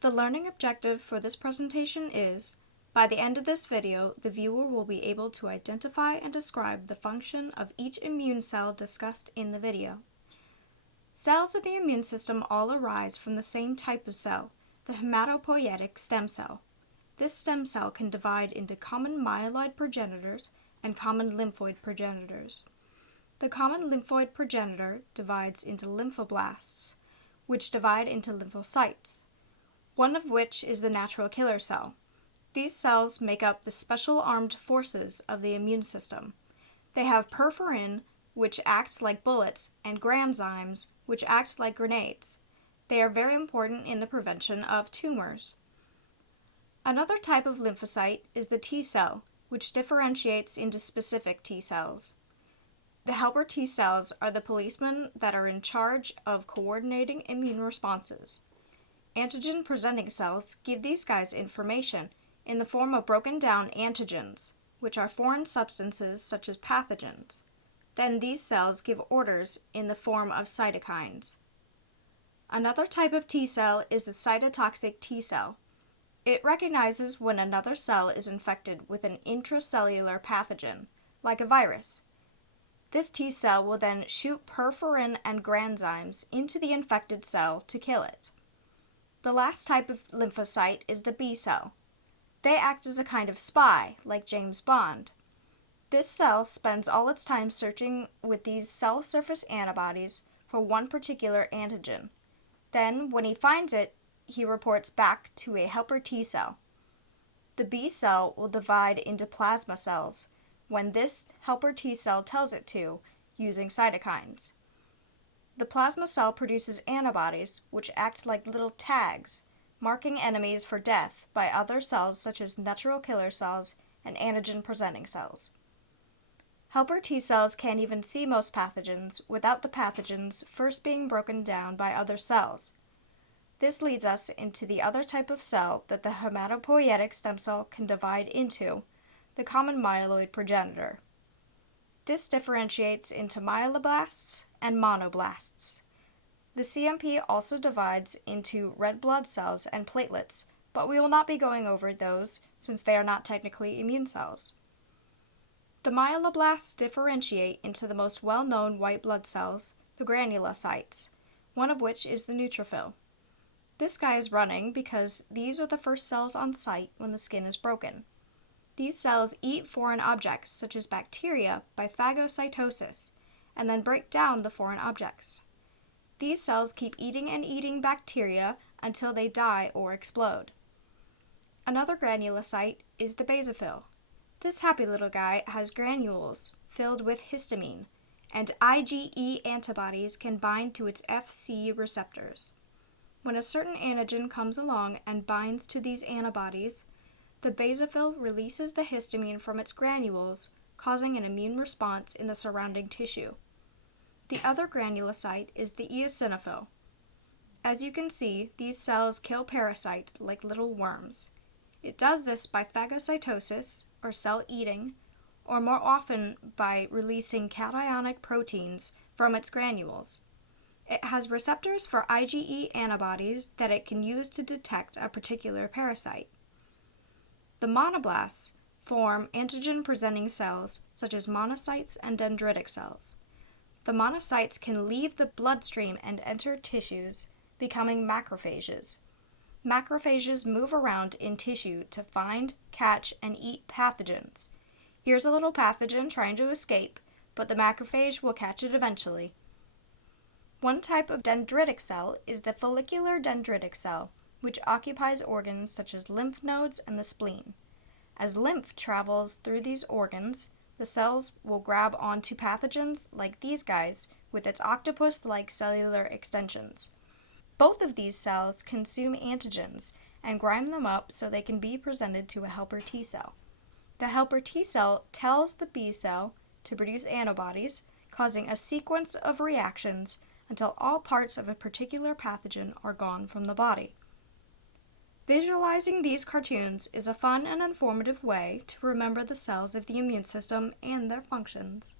The learning objective for this presentation is, by the end of this video, the viewer will be able to identify and describe the function of each immune cell discussed in the video. Cells of the immune system all arise from the same type of cell, the hematopoietic stem cell. This stem cell can divide into common myeloid progenitors and common lymphoid progenitors. The common lymphoid progenitor divides into lymphoblasts, which divide into lymphocytes, one of which is the natural killer cell. These cells make up the special armed forces of the immune system. They have perforin, which acts like bullets, and granzymes, which act like grenades. They are very important in the prevention of tumors. Another type of lymphocyte is the T cell, which differentiates into specific T cells. The helper T cells are the policemen that are in charge of coordinating immune responses. Antigen-presenting cells give these guys information in the form of broken down antigens, which are foreign substances such as pathogens. Then these cells give orders in the form of cytokines. Another type of T cell is the cytotoxic T cell. It recognizes when another cell is infected with an intracellular pathogen, like a virus. This T cell will then shoot perforin and granzymes into the infected cell to kill it. The last type of lymphocyte is the B cell. They act as a kind of spy, like James Bond. This cell spends all its time searching with these cell surface antibodies for one particular antigen. Then, when he finds it, he reports back to a helper T cell. The B cell will divide into plasma cells when this helper T cell tells it to, using cytokines. The plasma cell produces antibodies which act like little tags, marking enemies for death by other cells such as natural killer cells and antigen-presenting cells. Helper T cells can't even see most pathogens without the pathogens first being broken down by other cells. This leads us into the other type of cell that the hematopoietic stem cell can divide into, the common myeloid progenitor. This differentiates into myeloblasts and monoblasts. The CMP also divides into red blood cells and platelets, but we will not be going over those since they are not technically immune cells. The myeloblasts differentiate into the most well-known white blood cells, the granulocytes, one of which is the neutrophil. This guy is running because these are the first cells on site when the skin is broken. These cells eat foreign objects, such as bacteria, by phagocytosis, and then break down the foreign objects. These cells keep eating and eating bacteria until they die or explode. Another granulocyte is the basophil. This happy little guy has granules filled with histamine, and IgE antibodies can bind to its Fc receptors. When a certain antigen comes along and binds to these antibodies, the basophil releases the histamine from its granules, causing an immune response in the surrounding tissue. The other granulocyte is the eosinophil. As you can see, these cells kill parasites like little worms. It does this by phagocytosis, or cell eating, or more often by releasing cationic proteins from its granules. It has receptors for IgE antibodies that it can use to detect a particular parasite. The monoblasts form antigen-presenting cells such as monocytes and dendritic cells. The monocytes can leave the bloodstream and enter tissues, becoming macrophages. Macrophages move around in tissue to find, catch, and eat pathogens. Here's a little pathogen trying to escape, but the macrophage will catch it eventually. One type of dendritic cell is the follicular dendritic cell, which occupies organs such as lymph nodes and the spleen. As lymph travels through these organs, the cells will grab onto pathogens like these guys with its octopus-like cellular extensions. Both of these cells consume antigens and grind them up so they can be presented to a helper T cell. The helper T cell tells the B cell to produce antibodies, causing a sequence of reactions until all parts of a particular pathogen are gone from the body. Visualizing these cartoons is a fun and informative way to remember the cells of the immune system and their functions.